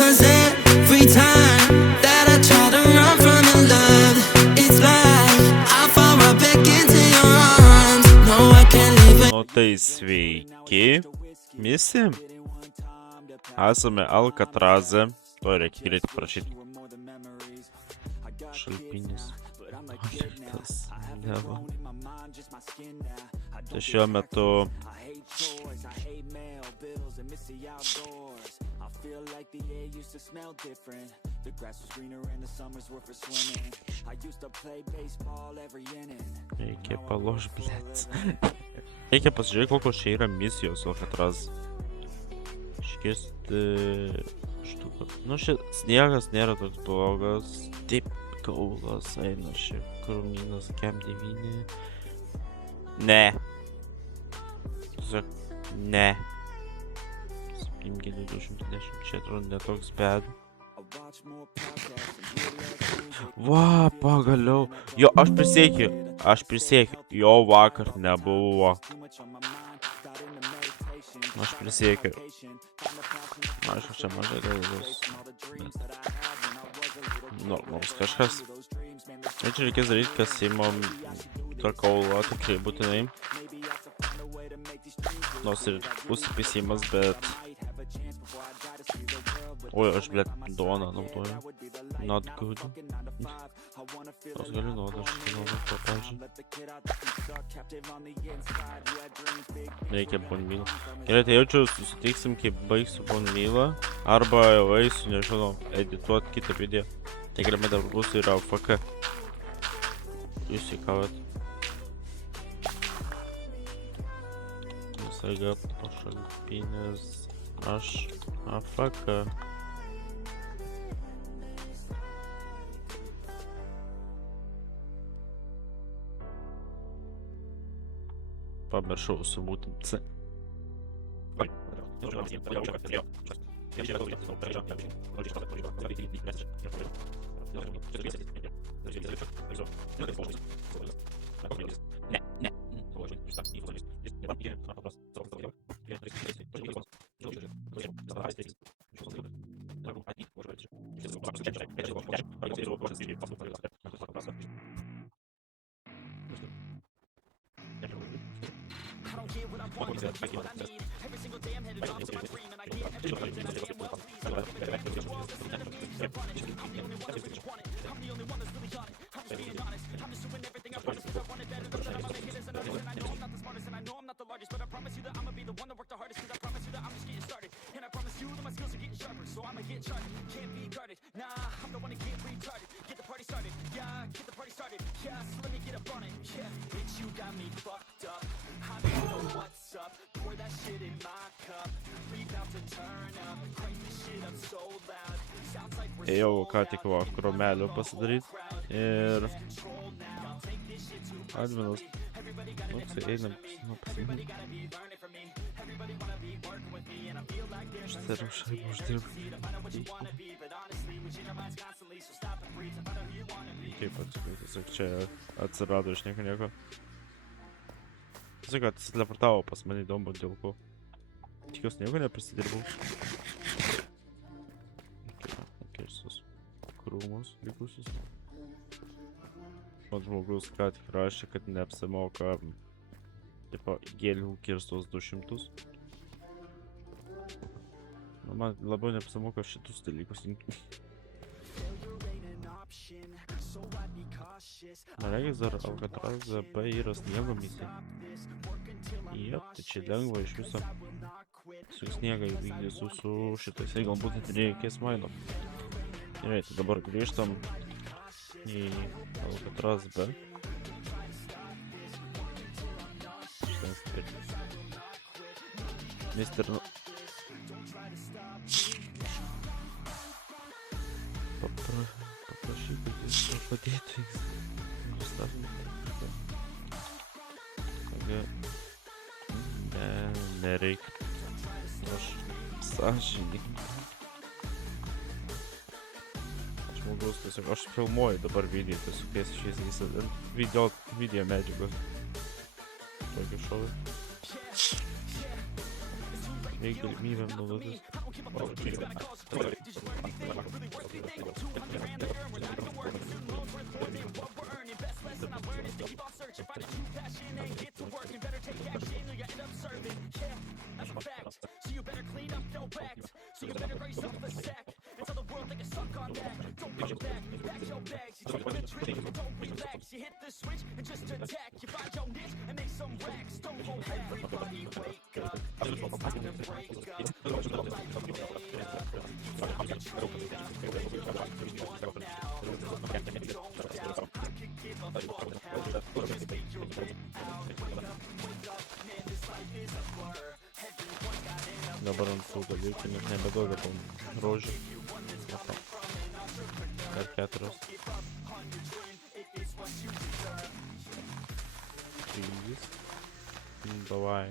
'cause every time that I try to run from your love, it's like I fall right back into your arms. No, I can't live it. Nu tai sveiki, visi. Esame Alkatraze. To reikia greitai prašyti. Šalpinis. Tas nevo. Tai šiuo metu reikia paloš, blėt. Reikia pasižiūrėti, kokios čia yra misijos Alkatraz. Iškirsti štuką. Nu, šit sniegas nėra toks blogas. Taip, kaulas eina šiek krūmynas Kem 9. Ne. Tiesiog, ne. 7G210, čia atrodo netoks bad. Va, pagaliau. Jo, aš prisiekiu. Jo vakar nebuvo. Aš prisiekiu. Aišku, čia mažai dalykus. Nors kažkas. Ir čia reikės daryti, kas įmam tą kaulą, tikrai būtinai. Nors ir pusipisimas, bet... Oi, aš, blėt, doną naudoju. Not good. Nors galiu naudoti, aš tai naudoti to, pavyzdžiui. Reikia bonmylą. Gerai, tai jaučiu, susitiksim, kai baigsiu bonmylą. Arba jau eisiu, nežinau, edituoti kitą video. Tai galime dabar bus ir AFK. Jūs įkavat. Saiga pašalpinės. Aš AFK. Pamiršau subūtinti C. Ėjau ką tik va kromelio pasidaryt ir adminas, nu, tai einam, nu, pasidaryt. Štai šaibą uždirb. Kaip atsikai, tiesiog čia atsirado iš nieko. Tiesiog atsiteleportavo pas mane, įdomu dėl ko. Tikiuosi nieko neprisidirbau. Kirsus krūmus likusius. Man žmogus ką tik rašė, kad neapsimoka tipo gėlių kirstos 200. Man labiau neapsimoka šitus dalykus. Man reikės dar Alkatraze B yra sniego misija. Jep, tai čia lengva iš viso. Su sniegą įvykdysiu su šitais, galbūt net reikės maino. Gerai, tai dabar grįžtam į Alkatraze B. Šitas pirmas. Mister... Paprašyk, kad jis padėtų. Nereikia. Aš sąžininkai. Žmogus tiesiog, aš filmuoju dabar video, tiesiog šiais visą video medžiagos. Tokį šovį. Reikia galimybėm naudotis. Dabar ant tų dalykų net nebeduoda grožį. Dar 4. 3. Давай.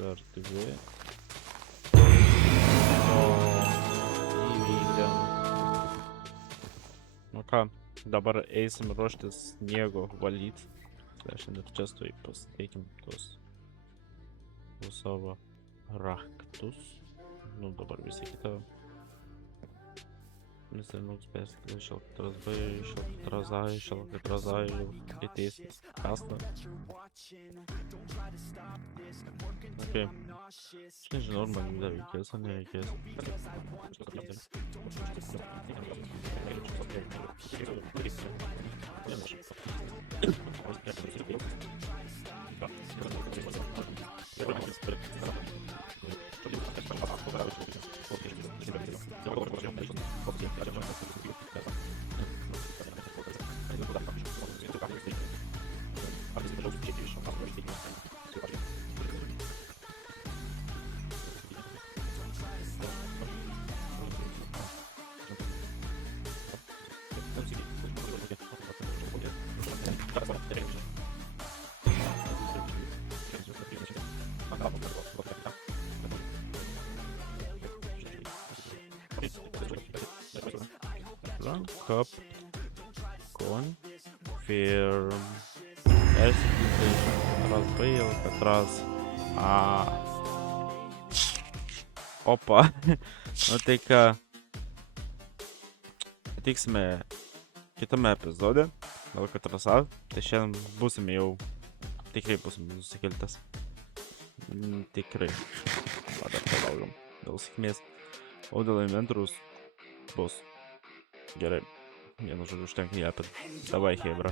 Dar 2. Įvykdėm. Nu ką, dabar eisim ruoštis sniego valyt. Šiandien čia stoj pasiteikim tuos savo raktus. Nu dabar visi kita. Neseniauks persikėlė šaltras B, šaltras A, šaltras A jau įteisis kastą. Okei. Aš nežinau, ar man dar reikės, ar nereikės. Cup confirm Alcatraz B, Alcatraz A. Opa. Nu tai ką, patiksime kitame epizode Alcatraz A. Tai šiandien būsime jau tikrai būsime nusikeltas. Tikrai. Dar palaukiam dėl sėkmės. O dėl inventoriaus bus gerai. Vienu žodžiu užtenka jį apie. Davai, hebra.